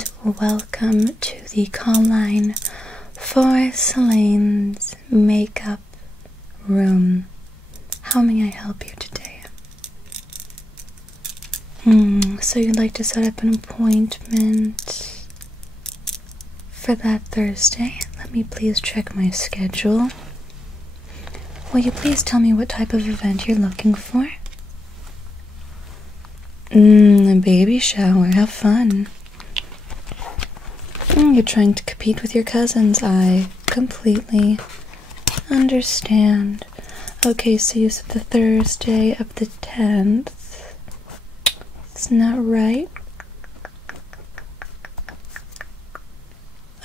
and welcome to the call line for Celane's makeup room. How may I help you today? So you'd like to set up an appointment for that Thursday? Let me please check my schedule. Will you please tell me what type of event you're looking for? A baby shower. Have fun. You're trying to compete with your cousins. I completely understand. Okay, so you said the Thursday of the 10th. Isn't that right?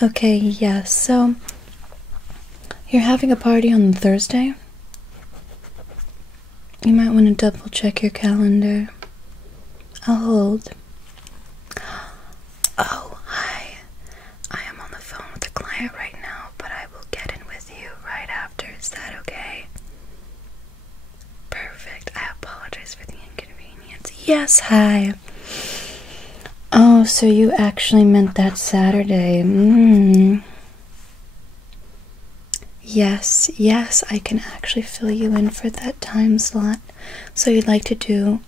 Okay, yes. So you're having a party on Thursday? You might want to double check your calendar. I'll hold. Oh, hi. I am on the phone with a client right now, but I will get in with you right after. Is that okay? Perfect. I apologize for the inconvenience. Yes, hi. Oh, so you actually meant that Saturday. Yes, I can actually fill you in for that time slot. So you'd like to do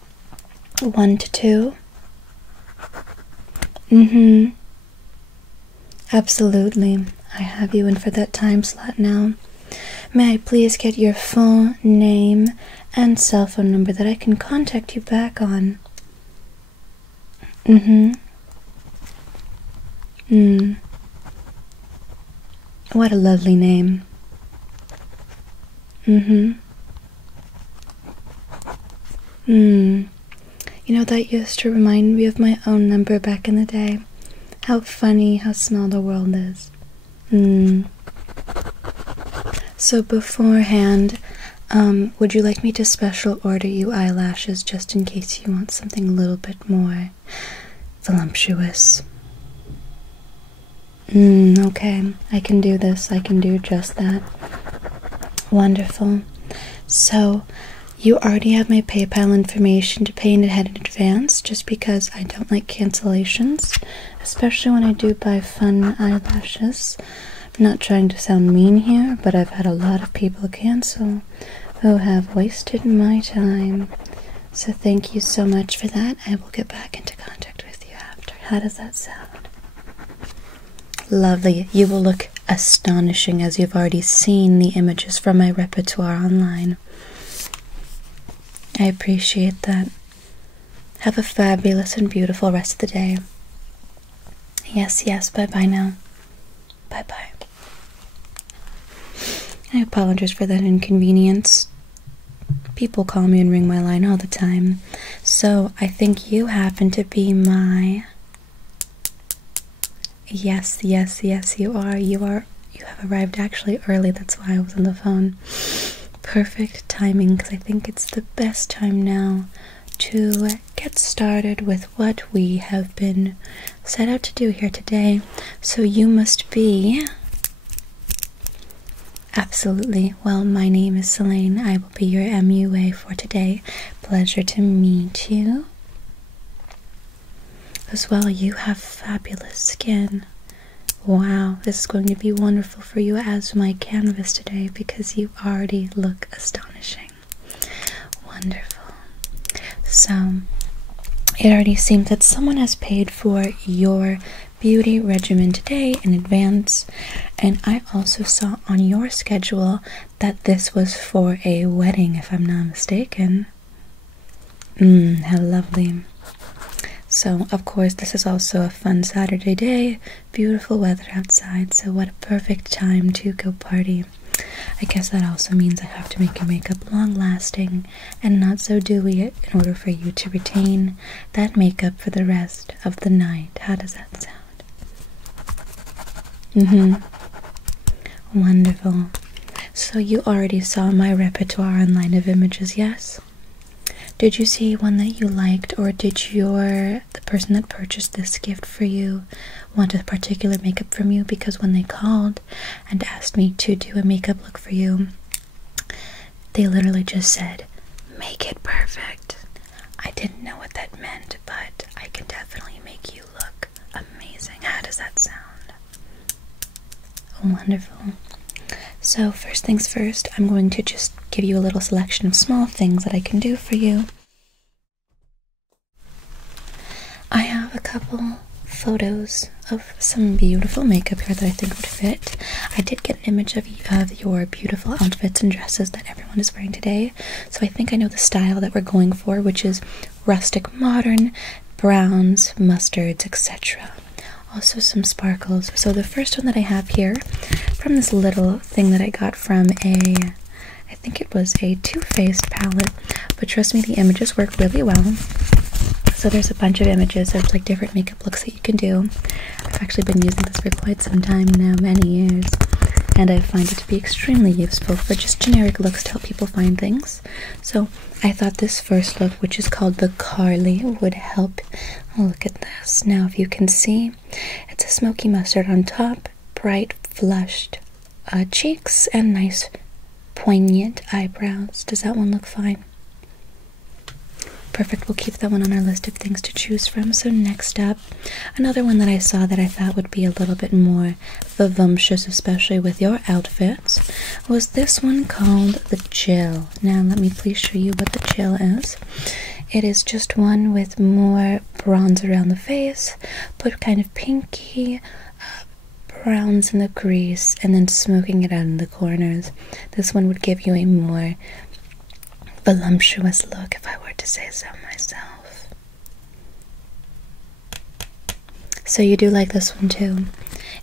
1 to 2? Absolutely. I have you in for that time slot now. May I please get your full name and cell phone number that I can contact you back on? What a lovely name. You know, that used to remind me of my own number back in the day. How funny how small the world is. So beforehand, would you like me to special order you eyelashes just in case you want something a little bit more voluptuous? Okay, I can do this. I can do just that. Wonderful. So, you already have my PayPal information to pay ahead in advance, just because I don't like cancellations, especially when I do buy fun eyelashes. I'm not trying to sound mean here, but I've had a lot of people cancel who have wasted my time. So thank you so much for that. I will get back into contact with you after. How does that sound? Lovely. You will look astonishing, as you've already seen the images from my repertoire online. I appreciate that. Have a fabulous and beautiful rest of the day. Yes, bye-bye now. Bye-bye. I apologize for that inconvenience. People call me and ring my line all the time. So, I think you happen to be my... Yes, you are. You have arrived actually early, that's why I was on the phone. Perfect timing, because I think it's the best time now to get started with what we have been set out to do here today. So you must be... Absolutely. Well, my name is Selene. I will be your MUA for today. Pleasure to meet you. As well, you have fabulous skin. Wow, this is going to be wonderful for you as my canvas today, because you already look astonishing. Wonderful. So, it already seems that someone has paid for your beauty regimen today in advance, and I also saw on your schedule that this was for a wedding, if I'm not mistaken. How lovely. So, of course, this is also a fun Saturday day, beautiful weather outside, so what a perfect time to go party. I guess that also means I have to make your makeup long-lasting and not so dewy in order for you to retain that makeup for the rest of the night. How does that sound? Wonderful. So you already saw my repertoire online of images, yes? Did you see one that you liked, or did the person that purchased this gift for you want a particular makeup from you? Because when they called and asked me to do a makeup look for you, they literally just said, "Make it perfect." I didn't know what that meant, but I can definitely make you look amazing. does that sound? Wonderful. So first things first, I'm going to just give you a little selection of small things that I can do for you. I have a couple photos of some beautiful makeup here that I think would fit. I did get an image of your beautiful outfits and dresses that everyone is wearing today, so I think I know the style that we're going for, which is rustic modern, browns, mustards, etc. Also some sparkles. So the first one that I have here, from this little thing that I got from I think it was a Too Faced palette, but trust me, the images work really well. So there's a bunch of images of like different makeup looks that you can do. I've actually been using this for quite some time now, many years, and I find it to be extremely useful for just generic looks to help people find things. So I thought this first look, which is called the Carly, would help. Oh, look at this. Now if you can see, it's a smoky mustard on top, bright flushed cheeks, and nice poignant eyebrows. Does that one look fine? Perfect, we'll keep that one on our list of things to choose from. So next up, another one that I saw that I thought would be a little bit more voluptuous, especially with your outfits, was this one called the Gel. Now let me please show you what the Gel is. It is just one with more bronze around the face, put kind of pinky browns in the crease, and then smoking it out in the corners. This one would give you a more voluptuous look, if I were to say so myself. So you do like this one too.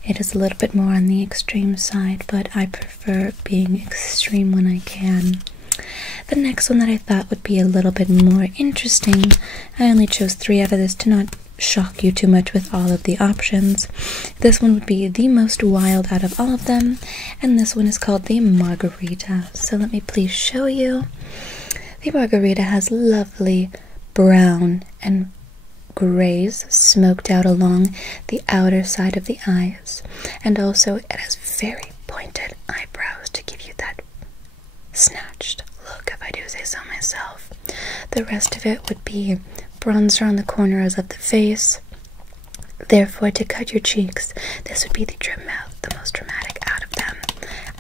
It is a little bit more on the extreme side, but I prefer being extreme when I can. The next one that I thought would be a little bit more interesting, I only chose 3 out of this to not shock you too much with all of the options. This one would be the most wild out of all of them, and this one is called the Margarita. So let me please show you. The Margarita has lovely brown and grays smoked out along the outer side of the eyes, and also it has very pointed eyebrows to give you that snatched look, if I do say so myself. The rest of it would be bronzer on the corners of the face. Therefore, to cut your cheeks, this would be the most dramatic out of them.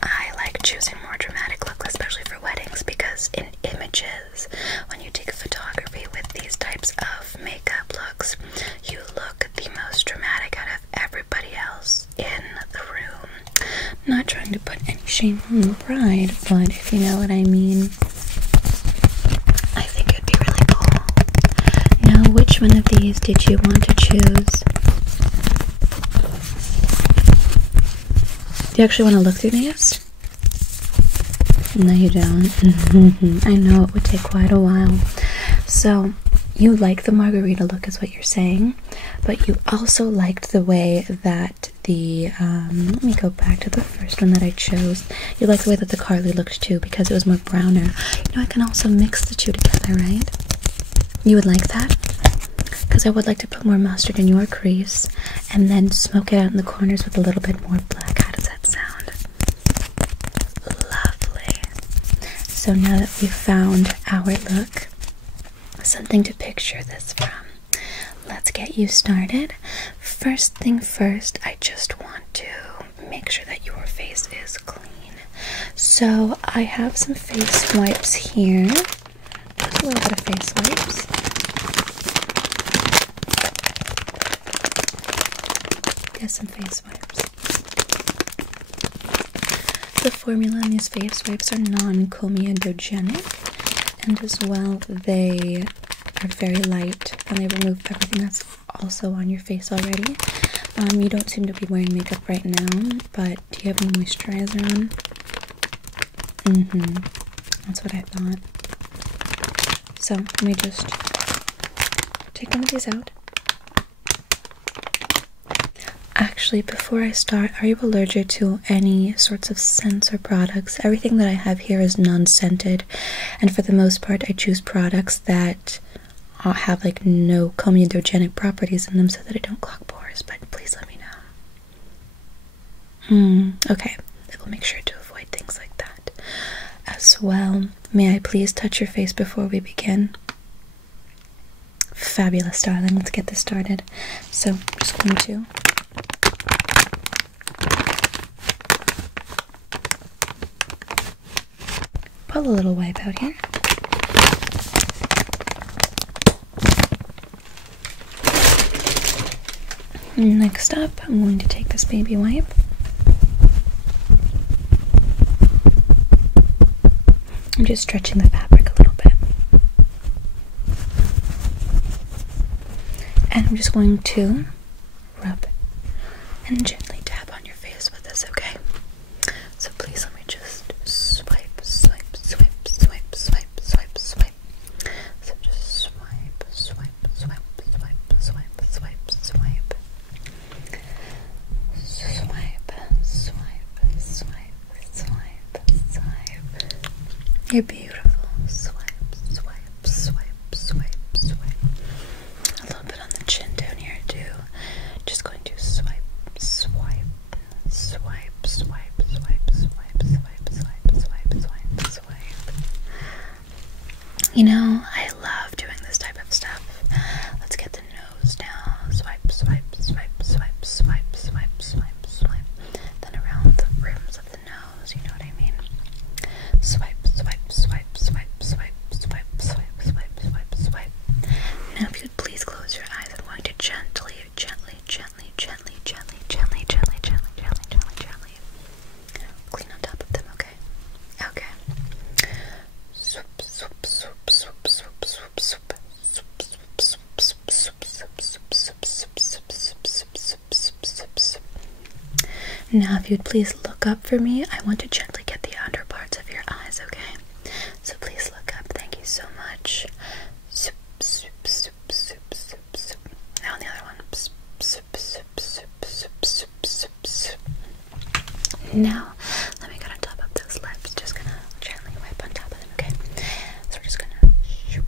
I like choosing more dramatic looks, especially for weddings, because in images, when you take photography with these types of makeup looks, you look the most dramatic out of everybody else in the room. I'm not trying to put any shame on the bride, but if you know what I mean, I think it'd be really cool. Now, which one of these did you want to choose? Do you actually want to look through these? No, you don't. I know it would take quite a while. So, you like the Margarita look is what you're saying, but you also liked the way that the, let me go back to the first one that I chose. You liked the way that the Carly looked too, because it was more browner. You know, I can also mix the two together, right? You would like that? Because I would like to put more mustard in your crease, and then smoke it out in the corners with a little bit more black. How does that sound? Lovely. So now that we've found our look, something to picture this from, let's get you started. First thing first, I just want to make sure that your face is clean. So I have some face wipes here. Just a little bit of face wipes. Get some face wipes. The formula in these face wipes are non-comedogenic, and as well they are very light and they remove everything that's also on your face already. You don't seem to be wearing makeup right now, but do you have any moisturizer on? That's what I thought. So let me just take one of these out. Actually, before I start, are you allergic to any sorts of scents or products? Everything that I have here is non-scented, and for the most part I choose products that have like no comedogenic properties in them so that I don't clog pores, but please let me know. Okay, I will make sure to avoid things like that. As well, may I please touch your face before we begin? Fabulous, darling. Let's get this started. So I'm just going to pull a little wipe out here. Next up, I'm going to take this baby wipe. I'm just stretching the fabric a little bit. And I'm just going to rub and gently tap on your face with this, okay? So please let me just swipe, swipe, swipe, swipe, swipe, swipe, swipe. So just swipe, swipe, swipe, swipe, swipe, swipe, swipe. Swipe, swipe, swipe, swipe, swipe. You're beautiful. Swipe, swipe, swipe, swipe, swipe. A little bit on the chin down here too. Just going to swipe, swipe, swipe, swipe, swipe, swipe, swipe, swipe, swipe, swipe, swipe. You know, I love doing this type of stuff. Let's get the nose now. Swipe, swipe, swipe, swipe, swipe, swipe, swipe, swipe. Then around the rims of the nose, you know what I mean? Swipe, swipe, swipe, swipe, swipe, swipe, swipe, swipe, swipe, swipe. Now if you'd please close your eyes, I'm going to gently, gently, gently, gently, gently, gently, gently, gently, gently, gently, gently clean on top of them, okay? Okay. Swoop, swoop, swoop, swoop, swoop, swoop, swoop. Now, if you'd please look up for me, I want to gently get the under parts of your eyes, okay? So please look up. Thank you so much. Soup, soup, soup, soup, soup, soup. Now on the other one. Soup, soup, soup, soup, soup, soup, soup, soup. Now, let me get on top of those lips. Just gonna gently wipe on top of them, okay? So we're just gonna shoop,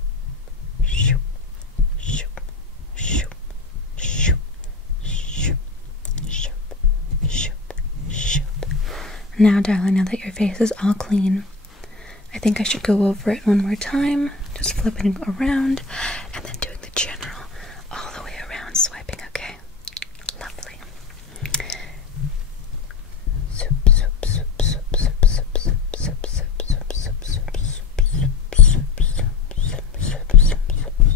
shoop, shoop, shoop, shoop, shoop, shoop, shoop, shoop. Now, darling, now that your face is all clean, I think I should go over it one more time. Just flipping it around and then doing the general all the way around swiping, okay? Lovely. Soup, soup, soup, soup, soup, soup, soup, soup, soup, soup, soup, soup, soup, soup, soup, soup, soup, soup.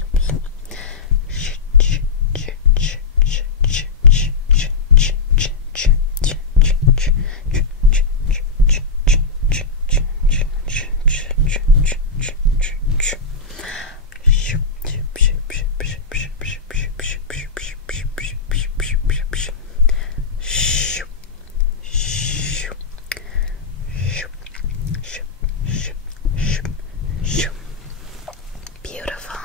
Beautiful.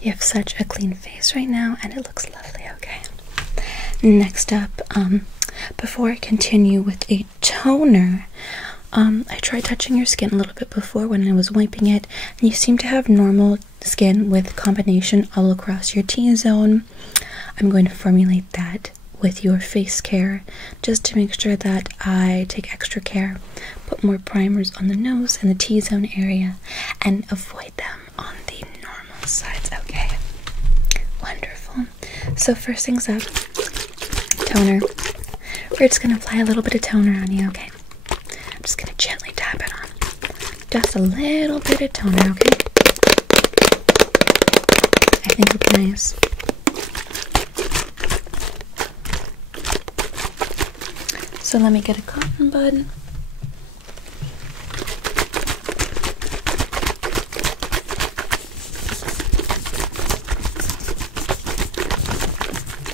You have such a clean face right now, and it looks lovely, okay? Next up, before I continue with a toner, I tried touching your skin a little bit before when I was wiping it, and you seem to have normal skin with combination all across your T-zone. I'm going to formulate that with your face care just to make sure that I take extra care, put more primers on the nose and the T-zone area, and avoid them on the normal sides, okay? Wonderful. So first things up, toner. We're just going to apply a little bit of toner on you, okay? I'm just going to gently tap it on. Just a little bit of toner, okay? I think it's nice. So let me get a cotton bud.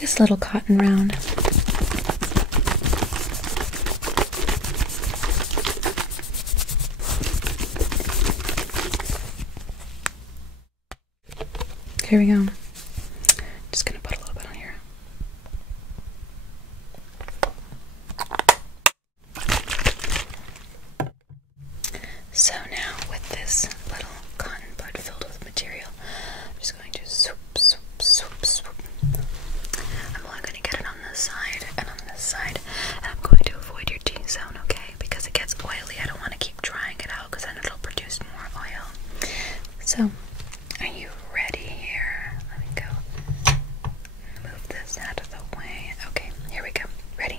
This little cotton round. Here we go. Just gonna put a little bit on here. So now with this little cotton bud filled with material, I'm just going to swoop, swoop, swoop, swoop. I'm only going to get it on this side and on this side, and I'm going to avoid your T-zone, okay? Because it gets oily. I don't want to keep drying it out because then it'll produce more oil. So, are you ready here? Let me go move this out of the way. Okay, here we go. Ready?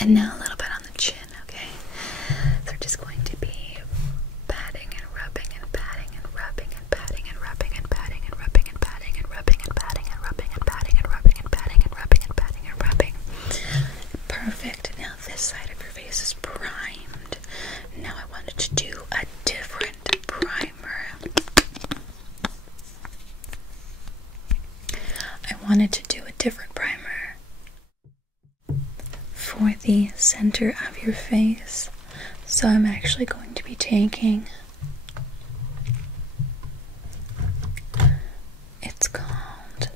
And now a little bit on the chin, okay? So we're just going to be patting and rubbing and patting and rubbing and patting and rubbing and patting and rubbing and patting and rubbing and patting and rubbing and patting and rubbing and patting and rubbing and patting and rubbing. Perfect. Now this side of your face is primed. Now I wanted to do a different primer. For the center of your face. So I'm actually going to be taking, it's called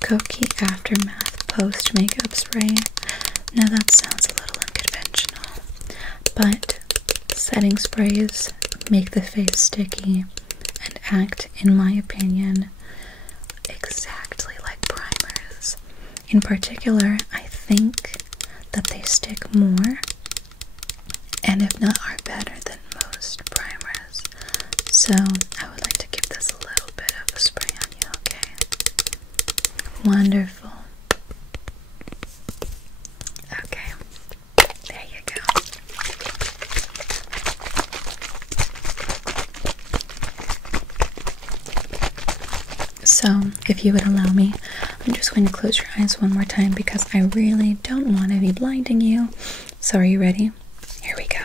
Cookie Aftermath Post Makeup Spray. Now that sounds a little unconventional, but setting sprays make the face sticky and act, in my opinion, exactly like primers. In particular, I think that they stick more, and if not, are better than most primers. So I would like to give this a little bit of a spray on you, okay? Wonderful. Okay, there you go. So, if you would allow me, I'm just going to close your eyes one more time because I really don't want to be blinding you. So, are you ready? Here we go.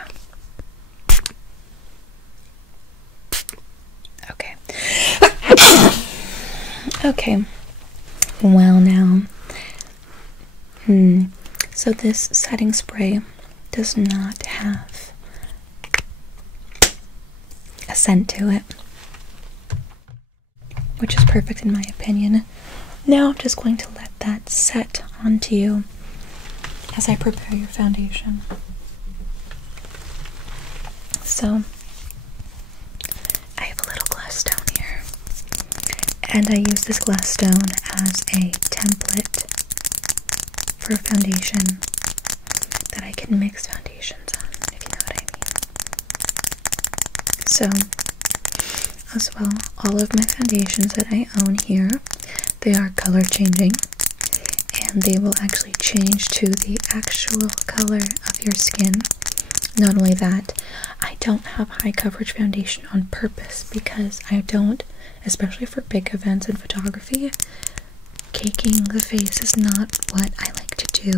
Okay. Okay. Well, now. So, this setting spray does not have a scent to it, which is perfect in my opinion. Now I'm just going to let that set onto you as I prepare your foundation. So I have a little glass stone here, and I use this glass stone as a template for a foundation that I can mix foundations on, if you know what I mean. So as well, all of my foundations that I own here, they are color changing, and they will actually change to the actual color of your skin. Not only that, I don't have high coverage foundation on purpose because I don't, especially for big events in photography, caking the face is not what I like to do.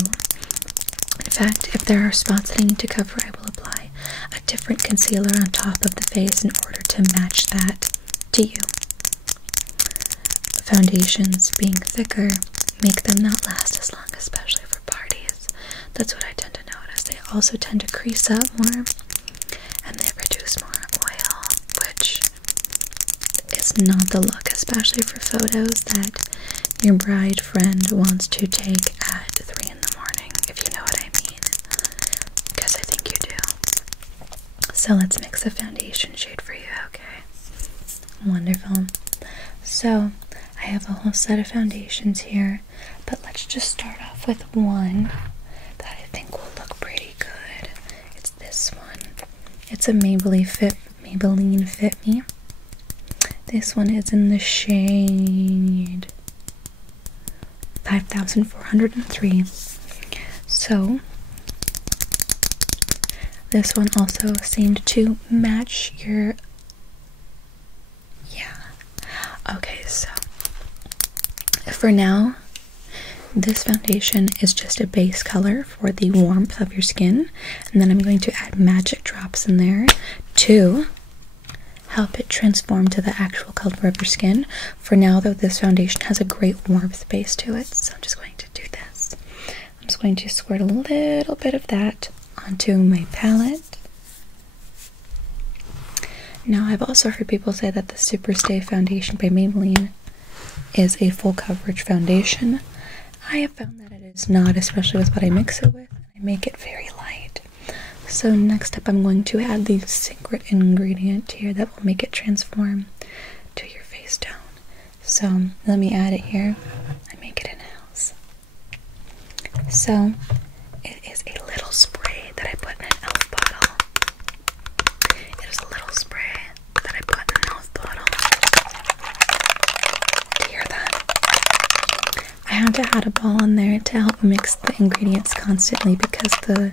In fact, if there are spots that I need to cover, I will apply a different concealer on top of the face in order to match that to you. Foundations being thicker make them not last as long, especially for parties. That's what I tend to notice. They also tend to crease up more, and they produce more oil, which is not the look, especially for photos that your bride friend wants to take at 3 in the morning, if you know what I mean, because I think you do. So let's mix a foundation shade for you, okay? Wonderful. So I have a whole set of foundations here, but let's just start off with one that I think will look pretty good. It's this one. It's a Maybelline Fit Me. This one is in the shade 5403. So this one also seemed to match your, okay, so for now, this foundation is just a base color for the warmth of your skin, and then I'm going to add magic drops in there to help it transform to the actual color of your skin. For now, though, this foundation has a great warmth base to it, so I'm just going to do this. I'm just going to squirt a little bit of that onto my palette. Now, I've also heard people say that the Superstay foundation by Maybelline is a full coverage foundation. I have found that it is not, especially with what I mix it with. I make it very light. So next up, I'm going to add the secret ingredient here that will make it transform to your face tone. So let me add it here. I make it in-house. So it is a little spray that I put in an e.l.f. bottle. It is a little spray that I put in an e.l.f. bottle. Do you hear that? I have to add a ball in there to help mix the ingredients constantly because the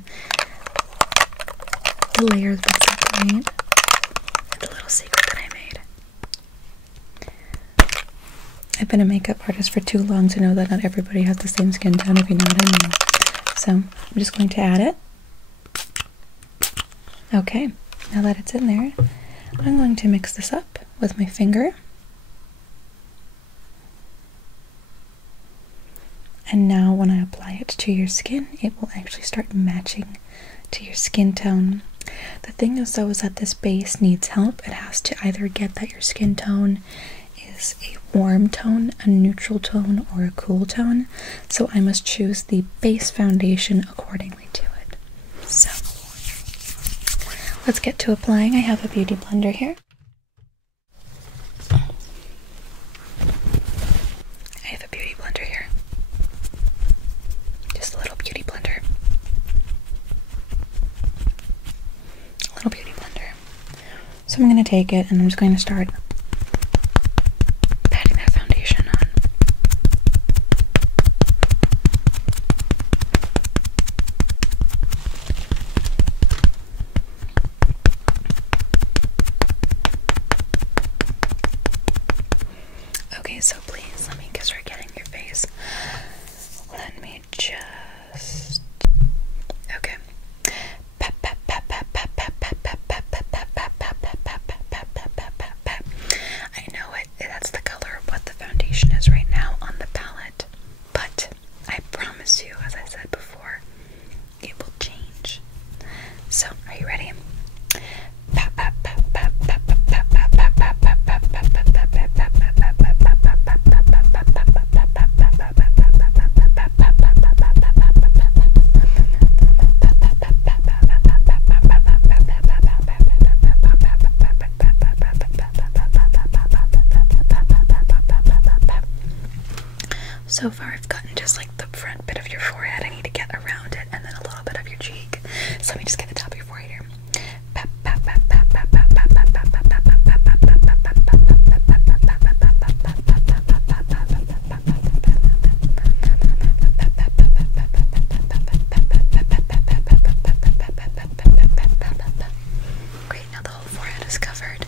layers would separate. It's a little secret that I made. I've been a makeup artist for too long to know that not everybody has the same skin tone, if you know what I mean. So I'm just going to add it. Okay, now that it's in there, I'm going to mix this up with my finger. And now when I apply it to your skin, it will actually start matching to your skin tone. The thing is though is that this base needs help. It has to either get that your skin tone is a warm tone, a neutral tone, or a cool tone. So I must choose the base foundation accordingly to it. So let's get to applying. I have a beauty blender here. So I'm going to take it and I'm just going to start patting that foundation on. Okay, so please let me start getting your face. Let me just... Okay. I know that's the color of what the foundation is right now on the palette, but I promise you, as I said before, it will change. So, are you ready? So far I've gotten just like the front bit of your forehead. I need to get around it and then a little bit of your cheek. So let me just get the top of your forehead here. Great, now the whole forehead is covered.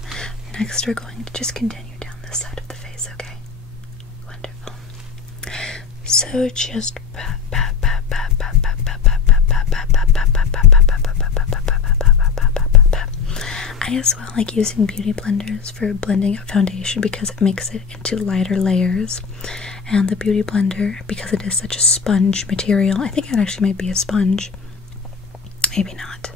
Next we're going to just continue down this side of the face, okay? Wonderful. So just I as well like using beauty blenders for blending out foundation because it makes it into lighter layers. And the beauty blender, because it is such a sponge material, I think it actually might be a sponge, maybe not,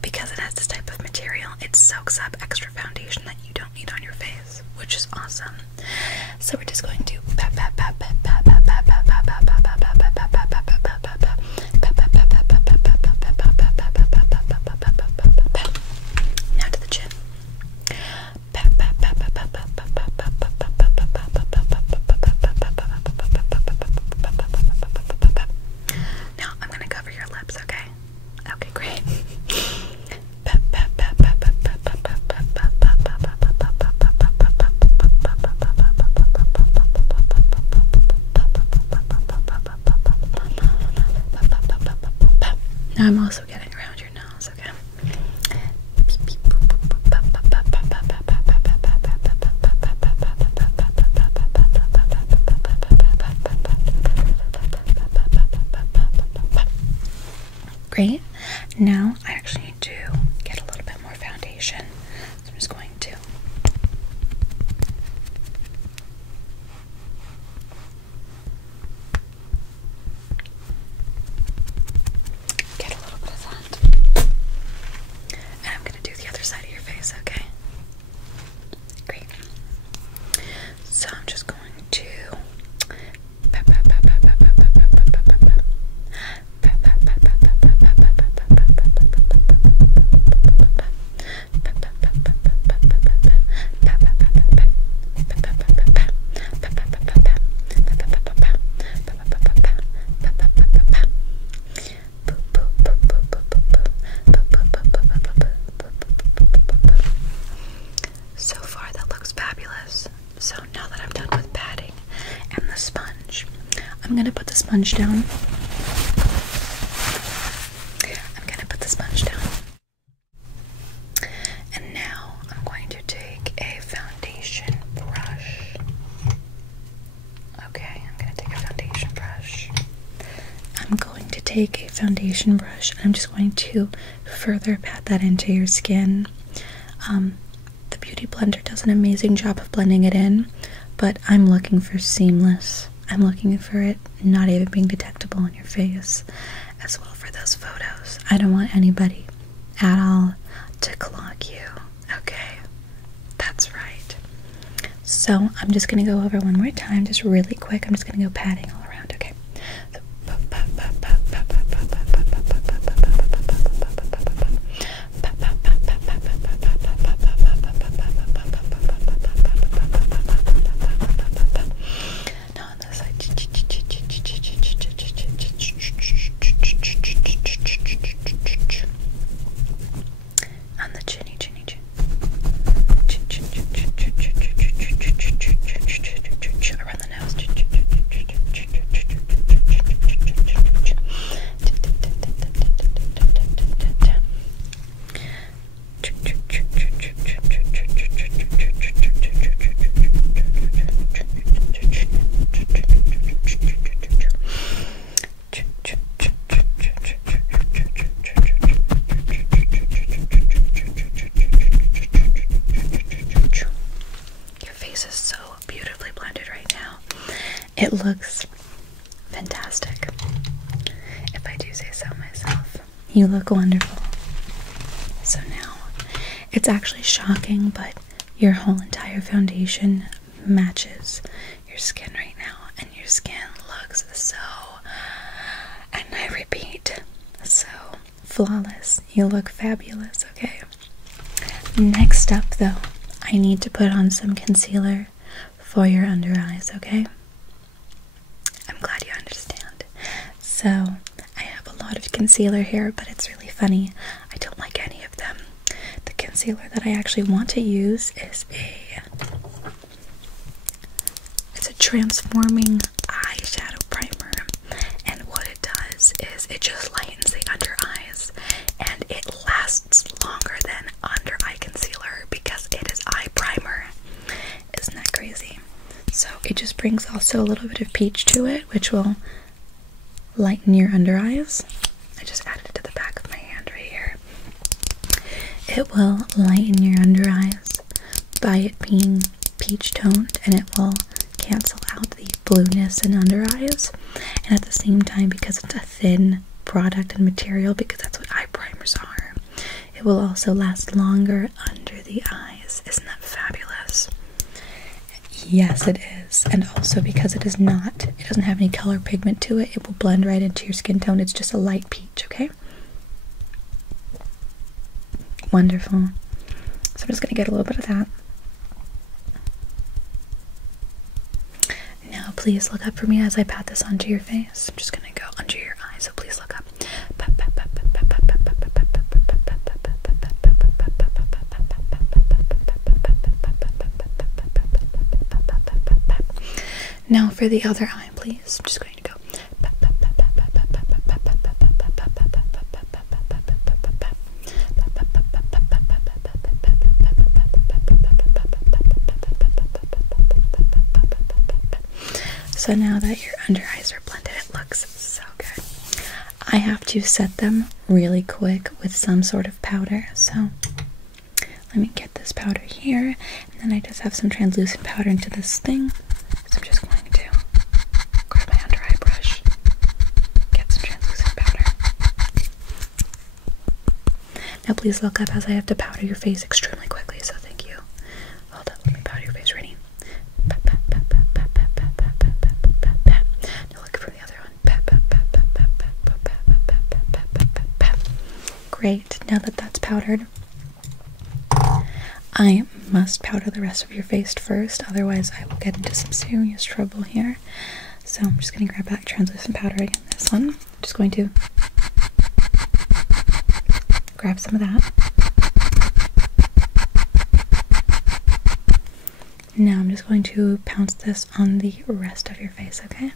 because it has this type of material, it soaks up extra foundation that you don't need on your face, which is awesome. So we're just going to now to the chin. Now I'm going to cover your lips, okay? Okay, great. Now I'm also getting around your nose, okay? Great. Now I actually need to get a little bit more foundation. So I'm just going to get a little bit of that. And I'm going to do the other side of your face, okay? Great. So I'm just going to I'm gonna put the sponge down. I'm gonna put the sponge down. And now I'm going to take a foundation brush. Okay, I'm gonna take a foundation brush. I'm going to take a foundation brush and I'm just going to further pat that into your skin. The Beauty Blender does an amazing job of blending it in, but I'm looking for seamless. I'm looking for it not even being detectable on your face, as well for those photos. I don't want anybody at all to clock you, okay? That's right. So I'm just going to go over one more time, just really quick. I'm just going to go patting all around, okay? So, on the chinny, around the nose, it looks fantastic, if I do say so myself. You look wonderful. So now, it's actually shocking, but your whole entire foundation matches your skin right now, and your skin looks so, and I repeat, so flawless. You look fabulous, okay? Next up, though, I need to put on some concealer for your under eyes, okay? I'm glad you understand. So, I have a lot of concealer here, but it's really funny. I don't like any of them. The concealer that I actually want to use is it's a transforming eyeshadow primer. And what it does is it just lightens the under eyes, and it lasts longer than under eye concealer because it is eye primer. Isn't that crazy? So it just brings also a little bit of peach to it, which will lighten your under eyes. I just added it to the back of my hand right here. It will lighten your under eyes by it being peach toned, and it will cancel out the blueness in under eyes. And at the same time, because it's a thin product and material, because that's what eye primers are, it will also last longer under the eyes. Isn't that fabulous? Yes, it is. And also because it doesn't have any color pigment to it, it will blend right into your skin tone. It's just a light peach, okay? Wonderful. So I'm just going to get a little bit of that. Now, please look up for me as I pat this onto your face. I'm just going to go under your eyes, so please look up. Now for the other eye, please. I'm just going to go. So now that your under eyes are blended, it looks so good. I have to set them really quick with some sort of powder, so let me get this powder here, and then I just have some translucent powder into this thing. So I'm just going to grab my under eye brush, get some translucent powder. Now please look up as I have to powder your face extremely quickly, so thank you. Hold up, let me powder your face. Ready? Now look for the other one. Great, now that that's powdered, I must powder the rest of your face first, otherwise I will get into some serious trouble here. So I'm just going to grab that translucent powder again, this one. I'm just going to grab some of that. Now I'm just going to pounce this on the rest of your face, okay?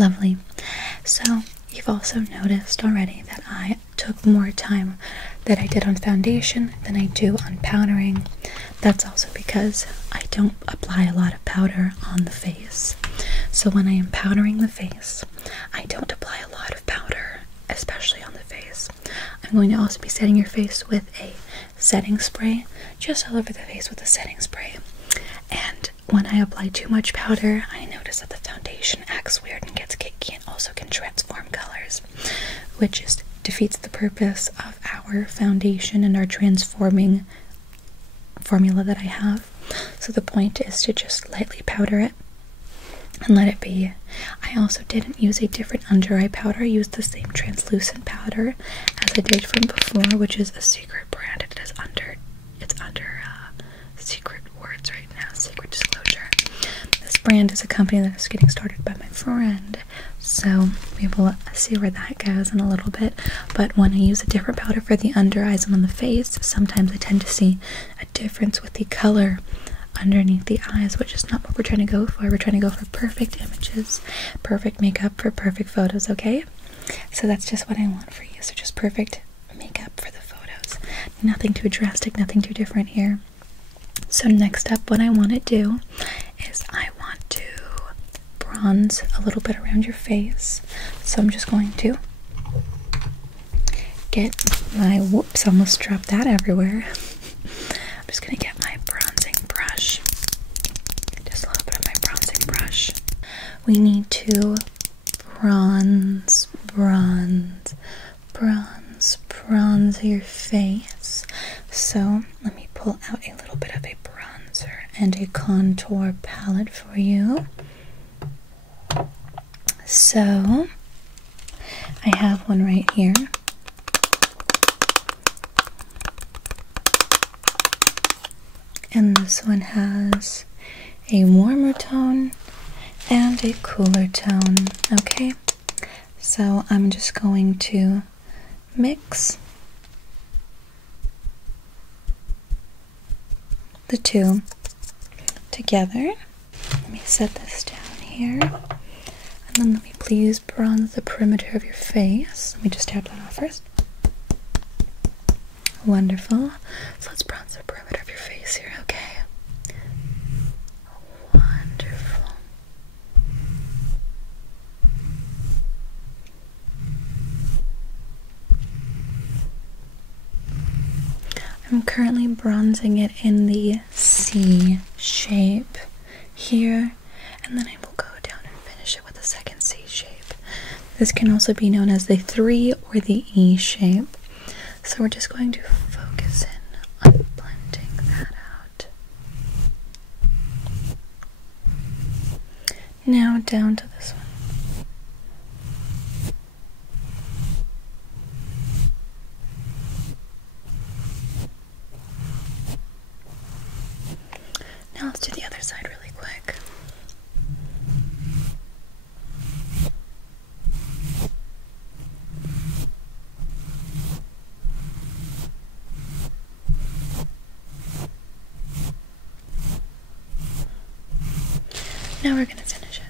Lovely. So you've also noticed already that I took more time that I did on foundation than I do on powdering. That's also because I don't apply a lot of powder on the face. So when I am powdering the face, I don't apply a lot of powder, especially on the face. I'm going to also be setting your face with a setting spray, just all over the face with a setting spray. And when I apply too much powder, I notice that the foundation acts weird and gets cakey and also can transform colors, which just defeats the purpose of our foundation and our transforming formula that I have. So the point is to just lightly powder it and let it be. I also didn't use a different under eye powder. I used the same translucent powder as I did from before, which is a secret brand. It's under secret words right now, secret disclosure. This brand is a company that is getting started by my friend, so we will see where that goes in a little bit. But when I use a different powder for the under eyes and on the face, sometimes I tend to see a difference with the color underneath the eyes, which is not what we're trying to go for. We're trying to go for perfect images, perfect makeup for perfect photos, okay? So that's just what I want for you. So just perfect makeup for the photos. Nothing too drastic, nothing too different here. So next up, what I want to do is I want to bronze a little bit around your face. So I'm just going to get my, whoops, almost dropped that everywhere. I'm just going to get my bronzing brush. Just a little bit of my bronzing brush. We need to bronze your face. So let me pull out a little bit of a bronzer and a contour palette for you. So I have one right here. And this one has a warmer tone and a cooler tone. Okay, so I'm just going to mix the two together. Let me set this down here, and then let me please bronze the perimeter of your face. Let me just tap that off first. Wonderful. So let's bronze the perimeter of your face here, okay? Wonderful. I'm currently bronzing it in the C shape here, and then I will go down and finish it with a second C shape. This can also be known as the 3 or the E shape. So we're just going to focus in on blending that out. Now down to this one. Now let's do the other side really quick. Now we're going to finish it.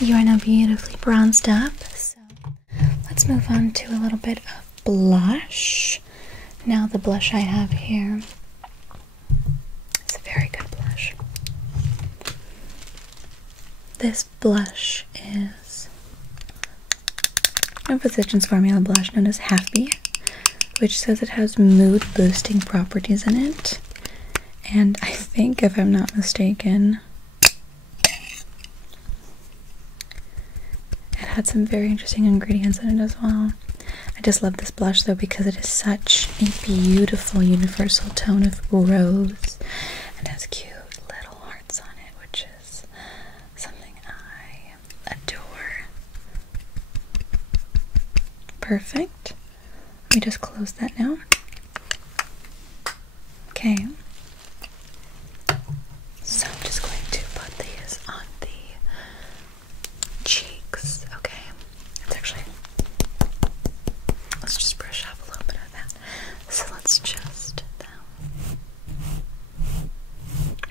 You are now beautifully bronzed up, so let's move on to a little bit of blush. Now the blush I have here is a very good blush. This blush is a Physicians Formula blush known as Happy, which says it has mood boosting properties in it. And I think, if I'm not mistaken, it had some very interesting ingredients in it as well. I just love this blush though because it is such a beautiful universal tone of rose and has cute little hearts on it, which is something I adore. Perfect. Let me just close that now. Okay.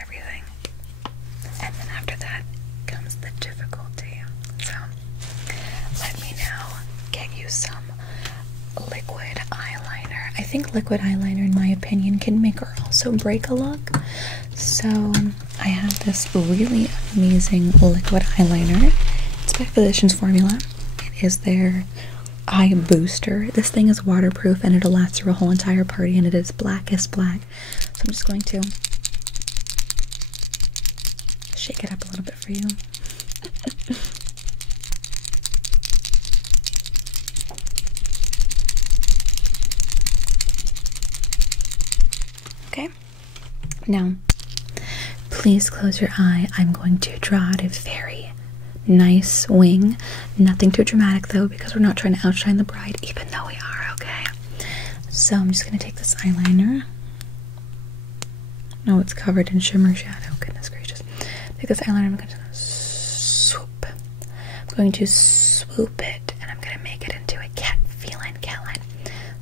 everything. And then after that comes the difficulty. So let me now get you some liquid eyeliner. I think liquid eyeliner, in my opinion, can make or also break a look. So I have this really amazing liquid eyeliner. It's by Physicians Formula. It is their eye booster. This thing is waterproof and it'll last through a whole entire party, and it is black as black. So I'm just going to shake it up a little bit for you. Okay, now please close your eye. I'm going to draw out a very nice wing. Nothing too dramatic though, because we're not trying to outshine the bride, even though we are, okay? So I'm just going to take this eyeliner. No, it's covered in shimmer shadow. Goodness gracious. Take this eyeliner, I'm going to swoop. I'm going to swoop it, and I'm going to make it into a cat feline cat.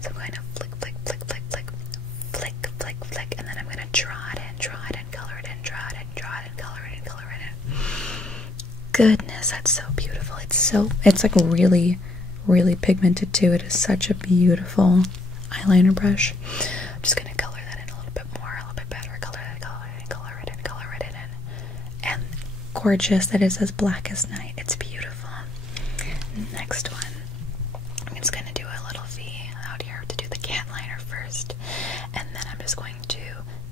So I'm going to flick, flick, flick, flick, flick, flick, flick, flick, and then I'm going to draw it in, color it in, draw it in, color it in, color it in. Goodness, that's so beautiful. It's like really, really pigmented too. It is such a beautiful eyeliner brush. I'm just going to color that in a little bit more, a little bit better. Color it in, color it in, color it in. And gorgeous. That is as black as night. It's beautiful. Next one. I'm just going to do a little V out here to do the cat liner first. And then I'm just going to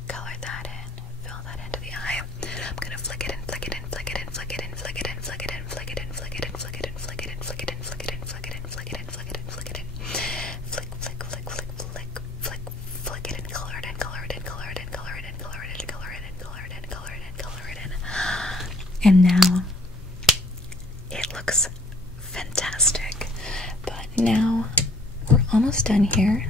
color that in, fill that into the eye. I'm going to flick it in, flick it in, flick it in, flick it in, flick it in, flick it in, flick it in, flick it in, flick it in, flick it in, flick it in, flick it in, flick it in, flick it in, flick it in, flick it in. Flick, flick, flick, flick, flick, flick, flick it in, color it in, color it in, color it in, color it in, color it in, color it in, color it in, color it in, color it in. And now it looks fantastic. But now we're almost done here.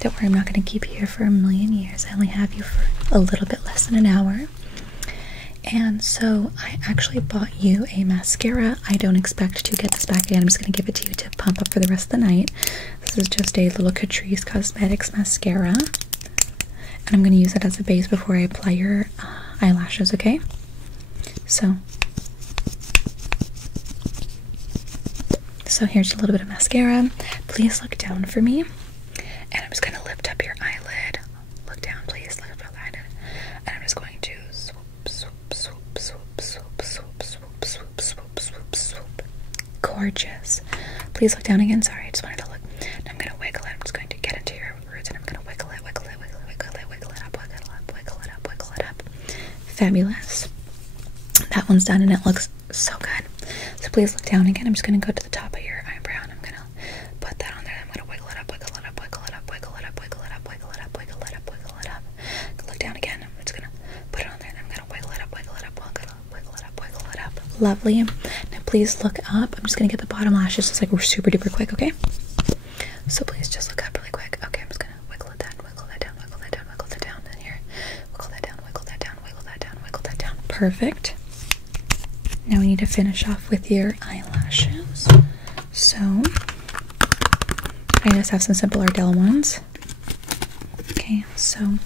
Don't worry, I'm not going to keep you here for a million years. I only have you for a little bit less than an hour. And so I actually bought you a mascara. I don't expect to get this back again. I'm just going to give it to you to pump up for the rest of the night. This is just a little Catrice Cosmetics mascara. And I'm going to use it as a base before I apply your eyelashes, okay? So here's a little bit of mascara. Please look down for me. And I'm just going to lift up your eyelid. Look down, please. Lift up the eyelid. And I'm just going to swoop, swoop, swoop, swoop, swoop, swoop, swoop, swoop, swoop, swoop, swoop. Gorgeous. Please look down again. Sorry, I just wanted to look. And I'm going to wiggle it. I'm just going to get into your roots, and I'm going to wiggle it, wiggle it, wiggle it, wiggle it, wiggle it up, wiggle it up, wiggle it up, wiggle it up. Fabulous. That one's done, and it looks so good. So please look down again. I'm just going to go to the top of your eyebrow, and I'm going to put that on there. I'm going to wiggle it up, wiggle it up, wiggle it up, wiggle it up, wiggle it up, wiggle it up, wiggle it up, wiggle it up. Look down again. I'm just going to put it on there, and I'm going to wiggle it up, wiggle it up, wiggle it up, wiggle it up, wiggle it up. Lovely. Now please look up. I'm just going to get the bottom lashes just like we're super duper quick, okay? So please just look up really quick. Okay, I'm just going to wiggle it down, wiggle that down, wiggle that down, wiggle that down. And here, wiggle that down, wiggle that down, wiggle that down, wiggle that down. Perfect. Now we need to finish off with your eyelashes. So I just have some simple Ardell ones. Okay, so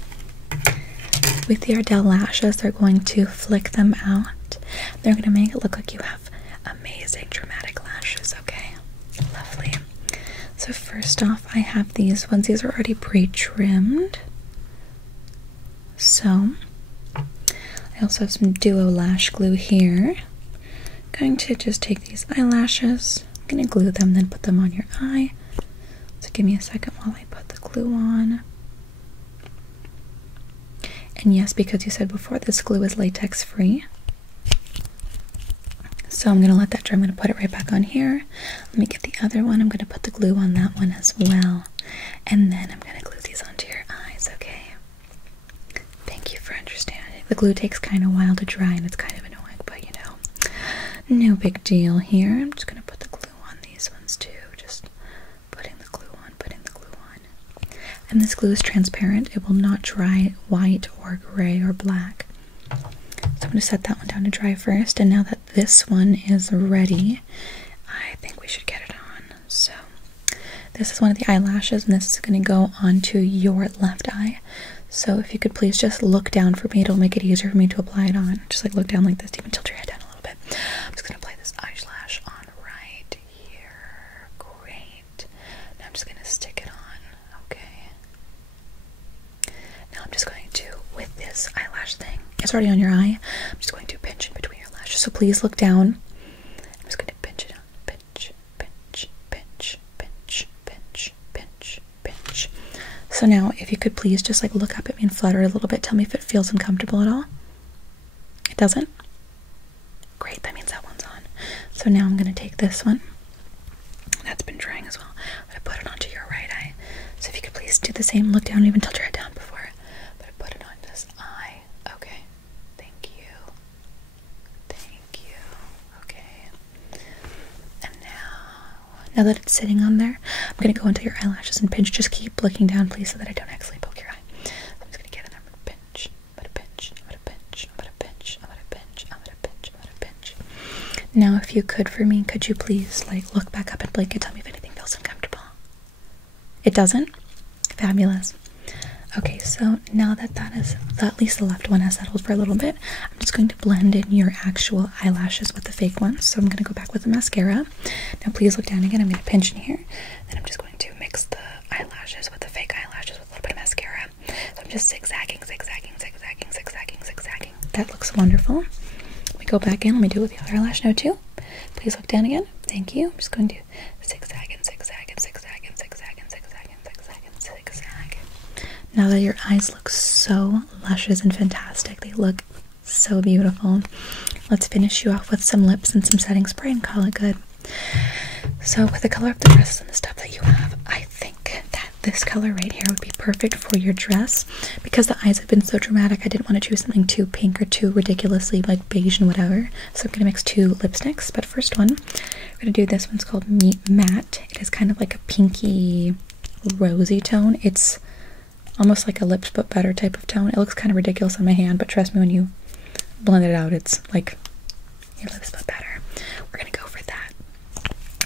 with the Ardell lashes, they're going to flick them out. They're going to make it look like you have amazing dramatic lashes, okay? Lovely. So first off, I have these ones. These are already pre-trimmed. So I also have some Duo lash glue here. Going to just take these eyelashes, I'm going to glue them, then put them on your eye. So give me a second while I put the glue on. And yes, because you said before, this glue is latex free. So I'm going to let that dry. I'm going to put it right back on here. Let me get the other one. I'm going to put the glue on that one as well. And then I'm going to glue these onto your eyes, okay? Thank you for understanding. The glue takes kind of a while to dry, and it's kind of annoying, but you know. No big deal here. I'm just going to put the glue on these ones too. Just putting the glue on, putting the glue on. And this glue is transparent. It will not dry white or gray or black. So I'm going to set that one down to dry first. And now that this one is ready, I think we should get it on. So this is one of the eyelashes, and this is going to go onto your left eye. So if you could please just look down for me, it'll make it easier for me to apply it on. Just like look down like this, even tilt your head down a little bit. I'm just gonna apply this eyelash on right here. Great. Now I'm just gonna stick it on, okay? Now I'm just going to, with this eyelash thing, it's already on your eye, I'm just going to pinch in between your lashes. So please look down. I'm just going to pinch it out. Pinch, pinch, pinch, pinch, pinch, pinch, pinch. So now if you could please just like look up at me and flutter a little bit. Tell me if it feels uncomfortable at all. It doesn't? Great, that means that one's on. So now I'm going to take this one. That's been drying as well. I'm going to put it onto your right eye. So if you could please do the same, look down, even tilt your head down before. I'm going to put it on this eye. Okay. Thank you. Thank you. Okay. And now that it's sitting on there, I'm going to go into your eyelashes and pinch. Just keep looking down, please, so that I don't accidentally poke your eye. So I'm just going to get in there. I'm going to pinch. I'm going to pinch. I'm going to pinch. I'm going to pinch. I'm going to pinch. I'm going to pinch. I'm going to pinch. Now, if you could for me, could you please like look back up and blink and tell me if anything feels uncomfortable? It doesn't? Fabulous. Okay, so now that at least the left one has settled for a little bit, I'm just going to blend in your actual eyelashes with the fake ones. So I'm going to go back with the mascara. Now please look down again. I'm going to pinch in here. Then I'm just going to mix the eyelashes with the fake eyelashes with a little bit of mascara. So I'm just zigzagging, zigzagging, zigzagging, zigzagging, zigzagging. That looks wonderful. Let me go back in. Let me do it with the other eyelash now too. Please look down again. Thank you. I'm just going to zigzag and zigzag and zigzag and zigzag and zigzag and zigzag and zigzag. Now that your eyes look so luscious and fantastic, they look so beautiful, let's finish you off with some lips and some setting spray and call it good. So with the color of the dresses and the stuff that you have, I think that this color right here would be perfect for your dress. Because the eyes have been so dramatic, I didn't want to choose something too pink or too ridiculously like beige and whatever. So I'm going to mix two lipsticks. But first one, we're going to do this one's called Matte. It is kind of like a pinky rosy tone. It's almost like a lips but better type of tone. It looks kind of ridiculous on my hand, but trust me, when you blend it out, it's like your lips but better. We're going to go for that.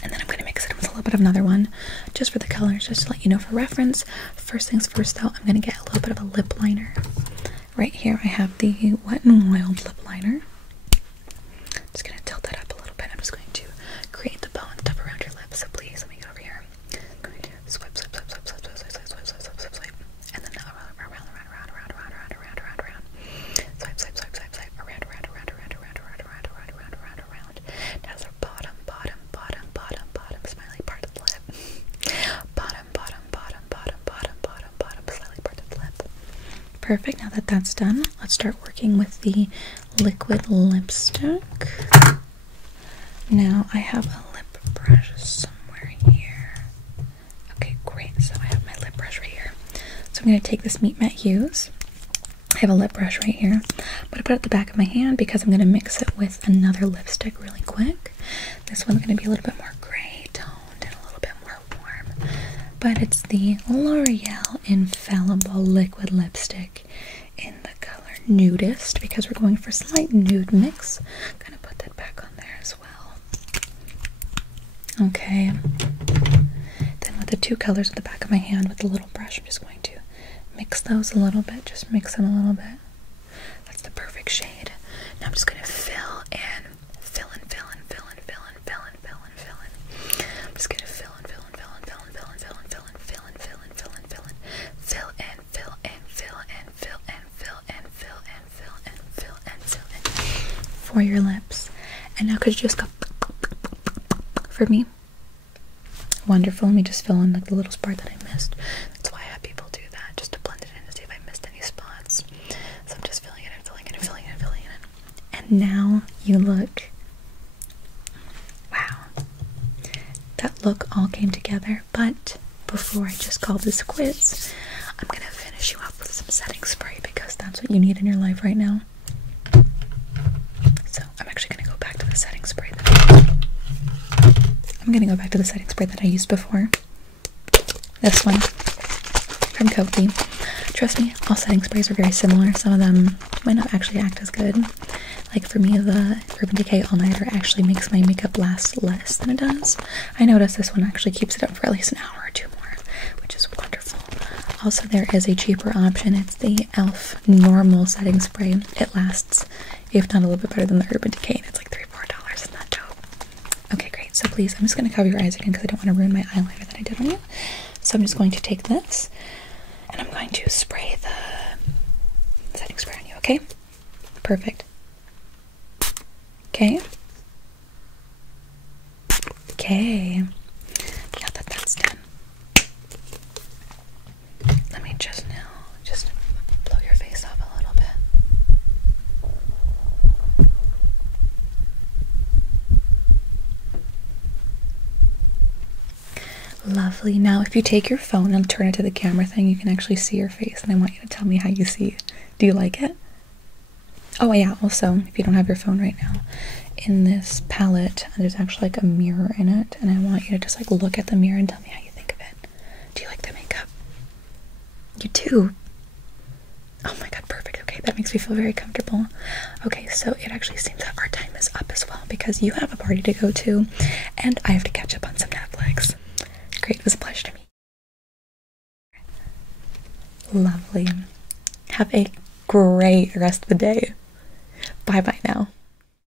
And then I'm going to mix it with a little bit of another one, just for the colors, just to let you know for reference. First things first though, I'm going to get a little bit of a lip liner. Right here I have the Wet n Wild lip liner. Just going to tilt that up a little bit. I'm just going to create the bow and stuff around your lips, so please let me get over here. I'm going to swipe, swipe, swipe, swipe, swipe, swipe, swipe, swipe, swipe, swipe, swipe, swipe. And then around. Swipe, swipe, swipe, swipe, swipe. Around. Now the bottom smiley part of the lip. Bottom, smiley part of the lip. Perfect. Now that that's done, let's start working with the liquid lipstick. Now I have a lip brush somewhere here. Okay, great. So I have my lip brush right here. So I'm going to take this Meet Matte Hues. I have a lip brush right here. I'm going to put it at the back of my hand because I'm going to mix it with another lipstick really quick. This one's going to be a little bit more gray toned and a little bit more warm. But it's the L'Oreal Infallible Liquid Lipstick in the color Nudist because we're going for slight nude mix. I'm going to put that back on there as well. Okay. Then with the two colors at the back of my hand with the little brush, I'm just going to mix those a little bit. Just mix them a little bit. That's the perfect shade. Now I'm just going to fill in. I'm just going to fill in. For your lips. And now could you just go for me? Wonderful. Let me just fill in like the little spot that I missed. That's why I have people do that, just to blend it in to see if I missed any spots. So I'm just filling it in. And now you look, wow, that look all came together. But before I just call this quiz, I'm gonna finish you off with some setting spray because that's what you need in your life right now. So I'm actually gonna go back to the setting spray that I used before. This one from Coty. Trust me, all setting sprays are very similar. Some of them might not actually act as good. Like for me, the Urban Decay All Nighter actually makes my makeup last less than it does. I noticed this one actually keeps it up for at least an hour or two more, which is wonderful. Also, there is a cheaper option. It's the e.l.f. normal setting spray. It lasts, if not a little bit better than the Urban Decay. It's like $3-4. Isn't that dope? Okay, great. So please, I'm just going to cover your eyes again because I don't want to ruin my eyeliner that I did on you. So I'm just going to take this and I'm going to spray the setting spray on you, okay? Perfect. Okay. Okay. Now that that's done, let me just blow your face off a little bit. Lovely. Now if you take your phone and turn it to the camera thing, you can actually see your face, and I want you to tell me how you see it. Do you like it? Oh yeah, also, if you don't have your phone right now, in this palette, there's actually like a mirror in it, and I want you to just like look at the mirror and tell me how you think of it. Do you like the makeup? You do? Oh my god, perfect. Okay, that makes me feel very comfortable. Okay, so it actually seems that our time is up as well because you have a party to go to, and I have to catch up on some Netflix. Great, it was a pleasure to meet you. Lovely. Have a great rest of the day. Bye-bye now.